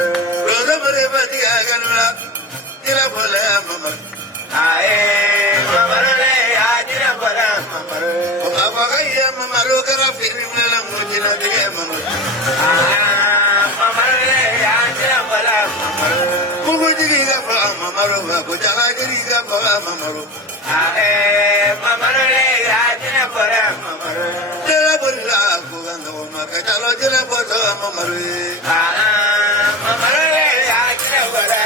Rosa Bati Aganra, Tirapala, Mamma. Aye, Mamare, Ajirapala, Mamma. Abagaya, Mamarokara, Filipina, Mujina, Mamma. Mamare, Ajirapala, Mamma. Pugiriga, Mamaruga, Pujagiriga, Mamaru. Aye, Mamare, Ajirapala, Mamma. Tirapala, Pugando, Macatalo, Tirapala, Mamaru. Mamare, Ajirapala,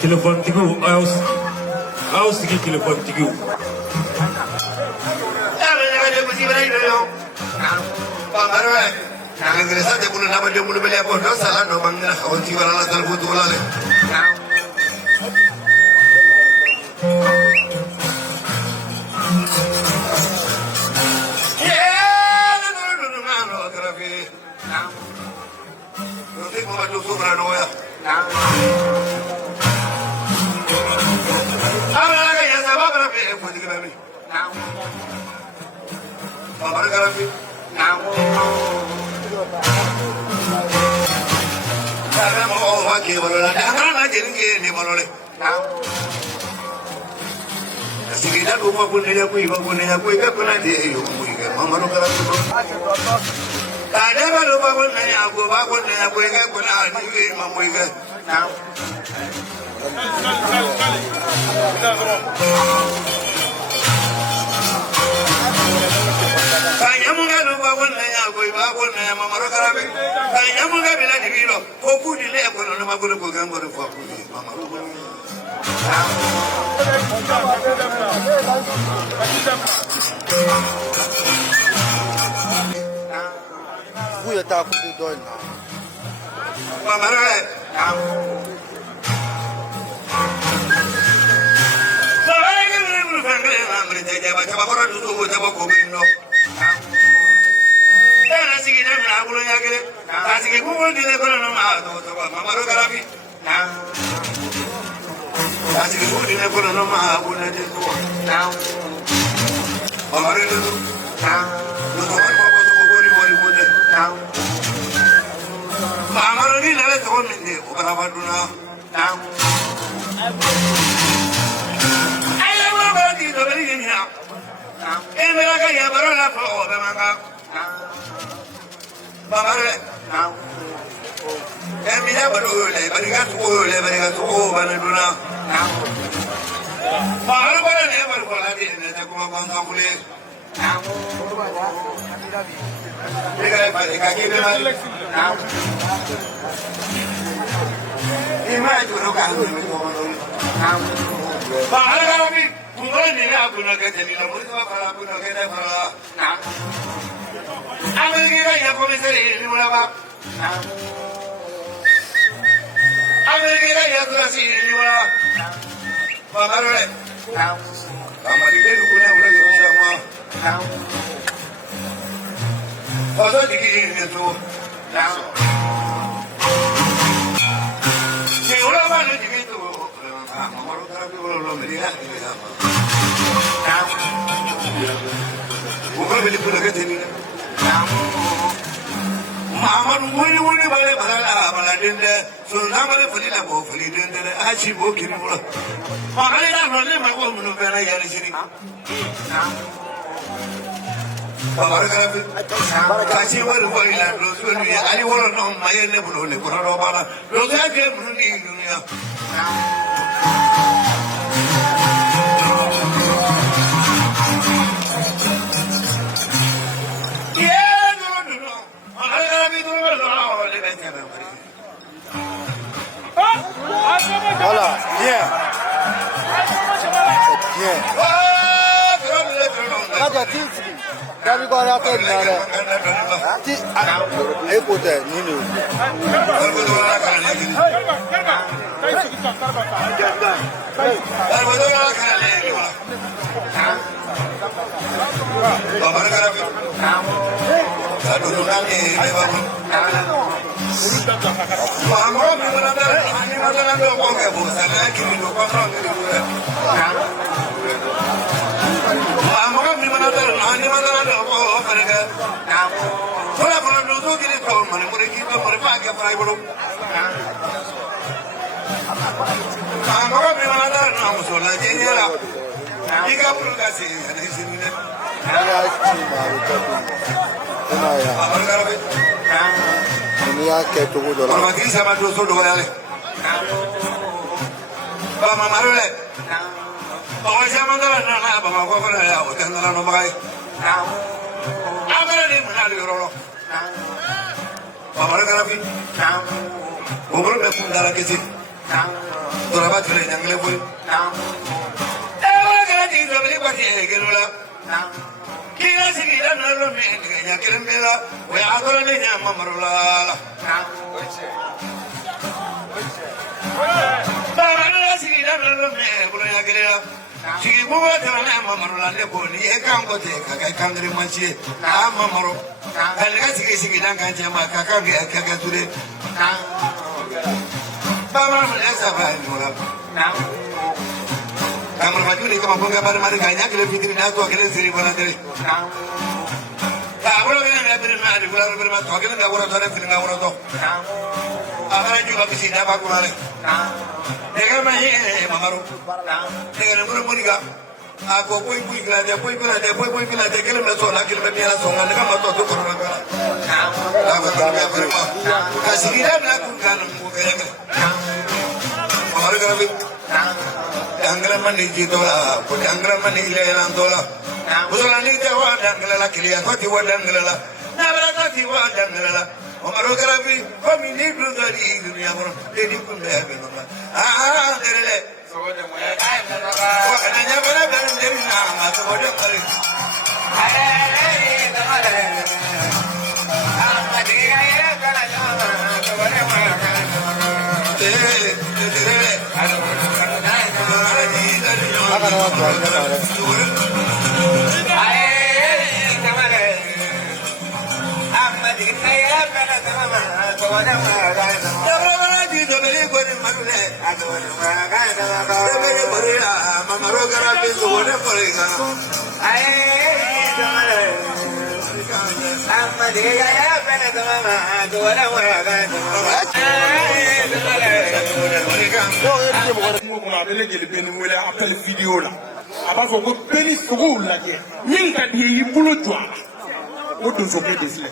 Telepon tiga, aus segi telepon tiga. Ingresa de bulu nama de bulu beli apa? Dah salah no bangga kawan tiga orang asal buat bola le. Roti mau baju sobra no ya. Apa lagi yang sabab berapa? Kau tiga berapa? Bapak berapa? Karena mau wakil boleh, karena jadi ni boleh. Sekitar rumah pun dia kui, ibu pun dia kui, kan pernah dia yang kui kan, mama lu kalau tu. Ada baru bagun ni aku, bagun ni aku kan pernah dia mama kui kan. Kanya muka lupa pun nanya aku, ibu pun nanya mama lu kalau tu. Kanya muka bila di biro, kopu di le aku nama aku lu kan baru kopu di mama lu. Buya tak aku tu doa na. Mama lu. Coba korang duduk, coba kopi no. Nasi kita nak gula ya ke? Nasi kita pun tidak korang nama tu, coba mama lu karabi. Nasi kita pun tidak korang nama gula je tu. Mama lu tu, lu tu kan mama tu bori bori. Mama lu ni nala tu mende, okara baduna. Ayah mama berarti tu beri ni ya. Mereka kaya baru nak foto mereka. Mama le. Mereka baru le, mereka tu baru duna. Mama baru le baru lagi ni tak kau kau boleh. Mereka lepas kaki dia. Ini macam tu kan? Mama kami. Bukan ni lah aku nak kerja ni, namun tu aku nak kerja para. Amerika yang komisar ini mula bab. Amerika yang kurasi ini mula. Bapak le. Amerika tu punya orang yang sama. Pasal dikiri ni tu. Si orang mana dikiri tu. Mamaru terapi kalau melihat. Bukan beli pun agak tinggi. Mama muni balik bala dende. Sunnah balik beli lah bawa beli dende. Asyik bawa kiri mula. Makanya dah balik mahu menunggu bela yang di sini. Bapak kami kasih baru balik lah. Dosa ni ada orang nak main ni pun boleh. Kurang apa lah. Dosa ke menunggu dunia. Voilà, bien. Bien. Ada tips. Kami kau ada apa ni ada? Ti, ekor ni ni. Apa n'i y'a kɛ cogo dɔ la. Kɔrɔmatigi saba don so dɔgɔyalen. Bamamaro dɛ. Mɔgɔ caman taara nana Bamakɔ fana yan o tɛ nana nɔbaga ye. An bɛɛ de mun n'ale yɔrɔ la. Bamaro Karafi. O bolo bɛ kun dala kisi. Toraba tile ɲangile koyi. Ewa kɛra jigin dɔbili bati gelo la. K'i ka sigida nalo min tigɛ kelen bɛ la o y'a dɔrɔn ne ɲɛ Mamaro la. Bamaro la sigida nalo min bolonya kelen la. Sigi ko tɛmɛ ne Mamaro la ne ko ni ye kan ko ten ka kɛ kankiri mansi ye. Mamaro. Hali ka sigida kan cɛ ma ka kan kɛ ture. Bamaro minɛ saba ye ɲɔgɔn la. Kamar majuli kama bonga bari mari kanya kile fitri na to kile siri bana tere ta bolo kile na biri na di bolo biri ma to kile na wora to fitri na wora to abara ju ba bisi da ba ko male dega ma he Mamaro dega na buru muriga a ko koi kila de koi kila de kile na so na kile me na so na kama to ko na kala da ba ka bari ma ka sigida na kun kan mu kaya Mamaro Karafi Dangla mani jitola, ko dangla mani lelan tola. Usola ni te wa dangla la kilia, ko ti wa dangla la. Nabra ta ti wa dangla la. Mamaro Karafi, ko mi ni du do di dunia mo, de di kun de be mama. Derele. So de mo ya kai na ba. Ko kana nya bana ben de na ma so de kare. Ai na mare. Amadi ai kana nya ma so de mo ya kai. Derele. Akan awak buat apa? Mamaro Karafi suara mereka. Appel vidéo là. A b'a fɔ ko bɛɛ ni sogow lajɛ min ka di i bolo jɔ a la o donsoke de filɛ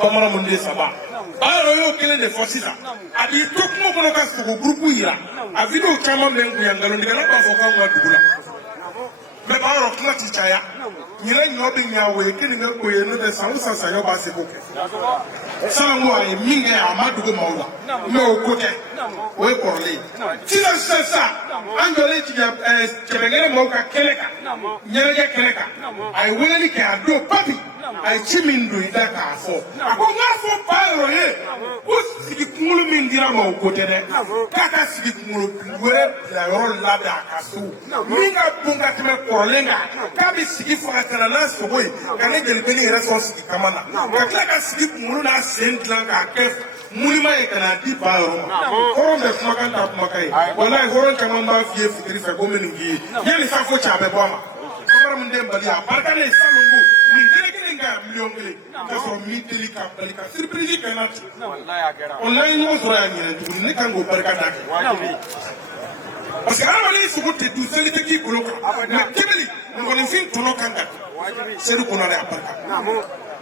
bamanan mun de saba baara y'o kelen de fɔ sisan a b'i to kungo kɔnɔ ka sogo gurupu yira a vidéo caman bɛ n kun yan nkalontigɛla b'a fɔ k'anw ka dugu la mɛ baara kuma ti caya ɲinɛ ɲɔ bɛ ɲa o ye keninge ko ye n'o tɛ san o san saɲɔ b'a seko kɛ sango a ye min kɛ a ma dogo maaw la mɛ o ko tɛ o ye kɔrɔlen sisan an jɔlen cɛbɛnkɛnɛ maaw ka kɛnɛ kan ɲɛnajɛ kɛnɛ kan a ye weleli kɛ a don papi a ye ci min don i da k'a fɔ a ko n k'a fɔ ba yɔrɔ ye ko sigi kunkolo min dira ma o ko tɛ dɛ k'a ka sigi kunkolo wɛrɛ bila yɔrɔ labɛn a ka so min ka bon ka tɛmɛ kɔrɔlen kan k'a bɛ sigi faga ka na n'a sogo ye ka ne jelibeli yɛrɛ sɔn sigi kama na ka tila ka sigi kunkolo n'a sen dilan k'a kɛ mulima ye ka n'a di ba yɔrɔ ma hɔrɔn bɛ kumakan ta kumakan ye walayi hɔrɔn caman b'a f'i ye fitiri fɛ ko n bɛ nin f'i ye yanni sa fo cɛ a bɛ bɔ a ma kɔrɔ min den bali a barika ne salon ko nin kelen kelen ka miliyɔn kelen k'a sɔrɔ min deli ka bali ka siripirisi kɛ na ten o la ye ɲɔgɔn sɔrɔ yan ɲinɛ tuguni ne kan k'o barika da kɛ parce que adamaden sogo tɛ dun seli tɛ k'i bolo kan mɛ kebeli mɔgɔninfin tɔnɔ kan ka dun seli kɔnɔ de a barika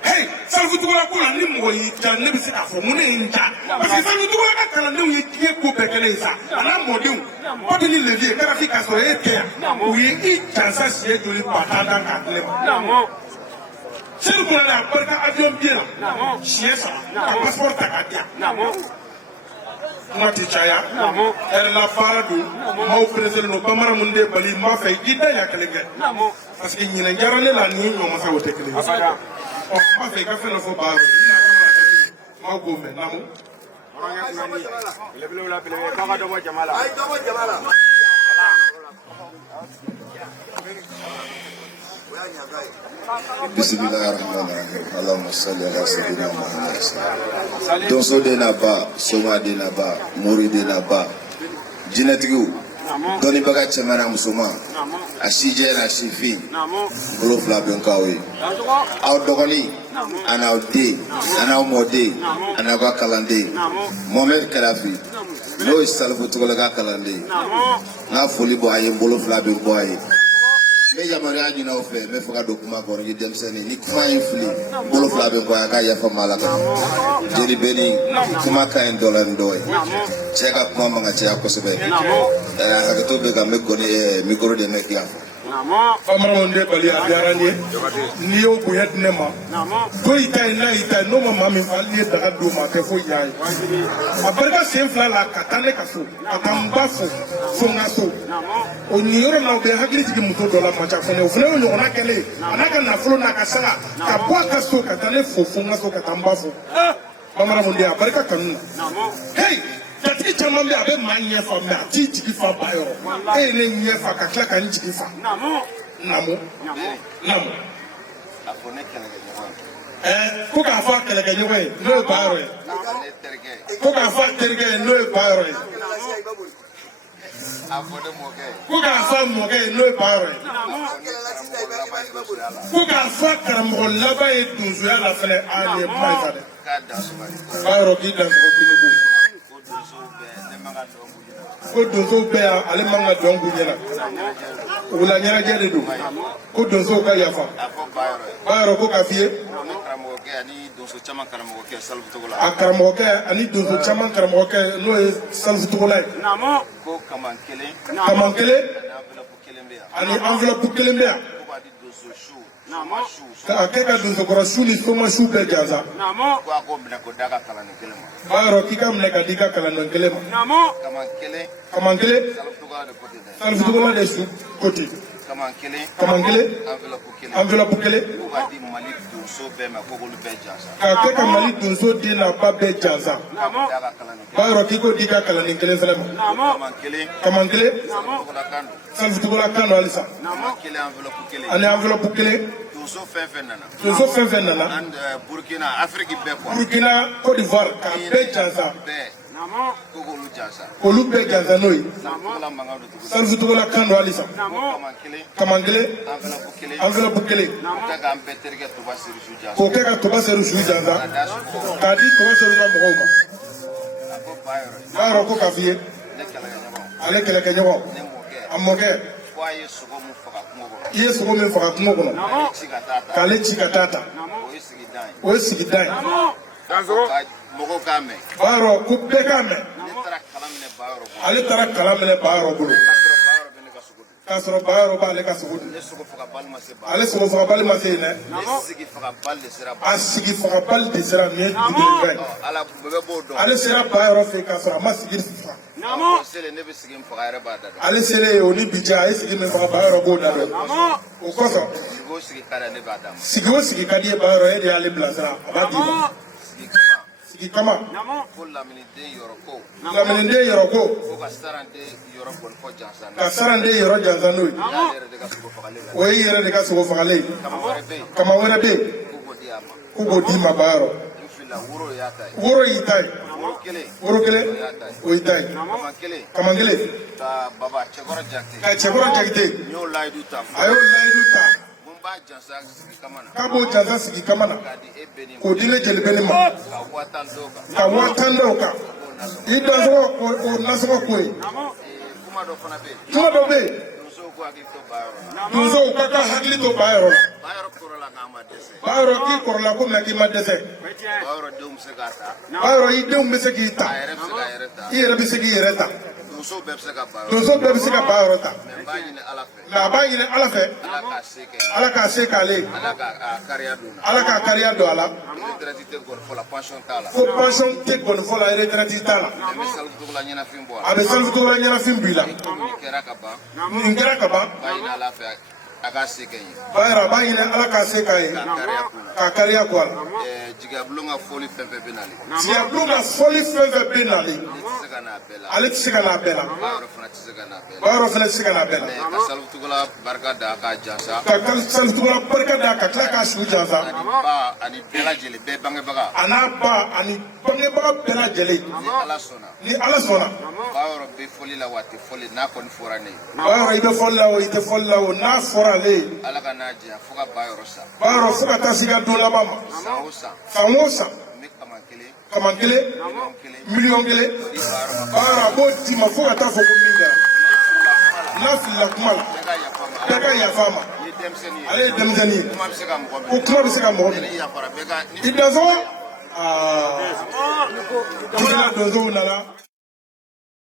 hey salifutugula ko la ni mɔgɔ y'i ja ne bɛ se k'a fɔ mun ne ye n ja parce que salifutugula ka kalandenw ye diɲɛ ko bɛɛ kɛlen ye sa a n'a mɔdenw Pɔti ni levi ye Karafi k'a sɔrɔ e tɛ yan u ye i jansa siɲɛ joli ba tan dan k'a di ne ma seli kɔnɔ de a barika avion billet la siɲɛ saba ka passeport ta k'a di yan kuma tɛ caya ɛri la baara don maaw pereselen don bamanan mun de bali n b'a fɛ i da ɲɛ kelen kɛ parce que ɲinɛ diyara ne la ni ɲɔgɔnmasa o tɛ kelen ye n b'a fɛ i ka fɛn dɔ fɔ baara i n'a fɔ marakɛni maaw k'o mɛn namu. Bismillahirrahmanirrahim. Allahumma salli ala sayyidina Muhammad. Donso de na ba, soma de na ba, mori de na ba. Jinatigiw, dɔnnibaga cɛman na musoman, a sijɛ n'a sifin, bolo fila bɛ n k'aw ye. Aw dɔgɔnin, a n'aw den, a n'aw mɔden, a n'aw ka kalanden, Mohamed Karafi, n'o ye Salifutugula ka kalanden. N ka foli bɔ a ye, n bolo fila bɛ bɔ a ye. N bɛ me yamaruya ɲini aw fɛ n bɛ fɛ ka don kuma kɔnɔ ye denmisɛnnin ni kuma in fili bolo fila bɛ bɔ a ka yafa ma la kan jeli bɛni kuma ka ɲi dɔ la ni dɔ ye cɛ ka kuma man ka caya kosɛbɛ hakɛto bɛ ka n bɛ kɔni mikoro de ne dilan Bamanan de bali a diyara n ye n'i y'o bonya di ne ma ko i ta ye n'a y'i ta ye n'o ma maa min fɔ n'i ye daga d'o ma a tɛ foyi ɲ'a ye a barika sen fila la ka taa ne ka so ka taa n ba fo fo n ka so o nin yɔrɔ la u bɛ hakili jigin muso dɔ la maca fana o fana y'o ɲɔgɔnna kɛ ne ye a n'a ka nafolo n'a ka saga ka bɔ a ka so ka taa ne fo fo n ka so ka taa n ba fo Bamanan de a barika kanu na hey jatigi caman bɛ a bɛ maa ɲɛ fa mɛ a t'i jigi fa ba yɔrɔ e ye ne ɲɛ fa ka tila ka n jigi fa namu ko k'a fɔ a kɛlɛkɛɲɔgɔn ye n'o ye ba yɔrɔ ye ko k'a fɔ a terikɛ ye n'o ye ba yɔrɔ ye ko k'a fɔ a mɔkɛ ye n'o ye ba yɔrɔ ye ko k'a fɔ a karamɔgɔ laban ye donsoya la fɛnɛ a nin ye kuma ye sa dɛ ba yɔrɔ k'i dansogo kini ko donsow bɛɛ yan ale man ka dɔn k'u ɲɛna wula ɲɛnajɛ de don ko donsow ka yafa ba yɔrɔ ko k'a f'i ye a karamɔgɔkɛ ani donso caman karamɔgɔkɛ n'o ye salifutogola ye kaman kelen ani enveloppe kelen bɛ yan k'a kɛ ka donsokɔrɔ su ni soma su bɛɛ jansa ba yɔrɔ k'i ka minɛ ka di i ka kalanden kelen ma kaman kelen salifutogola de su kote kaman kelen enveloppe kelen k'a kɛ ka Mali donso den n'a ba bɛɛ jansa ba yɔrɔ k'i ko di i ka kalanden kelen fɛnɛ ma kaman kelen salifutogola kan don halisa ani enveloppe kelen donso fɛn fɛn nana Burkina Côte d'Ivoire k'a bɛɛ jansa k'olu bɛɛ jansa n'o ye salifutogola kan don halisa kaman kelen enveloppe kelen k'o kɛ ka toba seru su jansa k'a di toba seru ka mɔgɔw ma ba yɔrɔ ko k'a f'i ye ale kɛlɛkɛɲɔgɔn a mɔkɛ i ye sogo min faga kungo kɔnɔ k'ale ci ka taa ta o ye sigida ye ba yɔrɔ ko bɛɛ k'a mɛn ale taara kala minɛ ba yɔrɔ bolo k'a sɔrɔ ba yɔrɔ b'ale ka sogo dun ale sogo fagabali ma se yen dɛ a sigi fagabali de sera nin ye dugulenba ye ale sera ba yɔrɔ fɛ k'a sɔrɔ a ma sigi faga ale selen o ni bi cɛ a ye sigi min faga ba yɔrɔ b'o da dɔn o kosɔn sigi o sigi ka di ye ba yɔrɔ e de y'ale bilasira a b'a d'i ma sigi kama laminiden yɔrɔ ko ka saranden yɔrɔ jansa n'o ye o ye i yɛrɛ de ka sogo fagalen ye kama wɛrɛ bɛ yen k'u k'o d'i ma ba yɔrɔ woro y'i ta ye woro kelen o y'i ta ye kaman kelen ka cɛkɔrɔ jakite a y'o layidu ta k'a b'o jansa sigi kama na k'o di ne jeli bɛni ma ka 10,000 da o kan i dansɔgɔ o nasɔgɔ ko ye kuma dɔ bɛ yen donsow ka kan hakili to ba yɔrɔ la ba yɔrɔ k'i kɔrɔla ko mɛ k'i ma dɛsɛ ba yɔrɔ i denw bɛ se k'i ta i yɛrɛ bɛ se k'i yɛrɛ ta donso bɛɛ bɛ se ka ba yɔrɔ ta nka a b'a ɲini ala fɛ ala k'a se k'ale ye ala k'a kariya don a la ko pansiyɔn tɛ gɔnifɔ la retraite t'a la a bɛ salifutogola ɲɛnafin b'i la nin kɛra ka ban ba yɛrɛ a b'a ɲini ala k'a se k'a ye k'a kariya ko a la jigabulon ka fɔli fɛn fɛn bɛ nale ale tɛ se ka n'a bɛɛ la ba yɔrɔ fana tɛ se ka n'a bɛɛ la ka salifutogola barika da ka tila k'a su jansa a n'a ba ani bangebaga bɛɛ lajɛlen ni ala sɔnna ba yɔrɔ i bɛ fɔli la o i tɛ fɔli la o n'a fɔra ale ye ba yɔrɔ fo ka taa se ka don laban ma san o san kaman kelen miliyɔn kelen ba yɔrɔ a b'o d'i ma fo ka taa fɔ ko min kɛra n'a filila kuma la bɛɛ ka yafa a ma ale ye denmisɛnnin ye ko kuma bɛ se ka mɔgɔ minɛ i donso donsow nana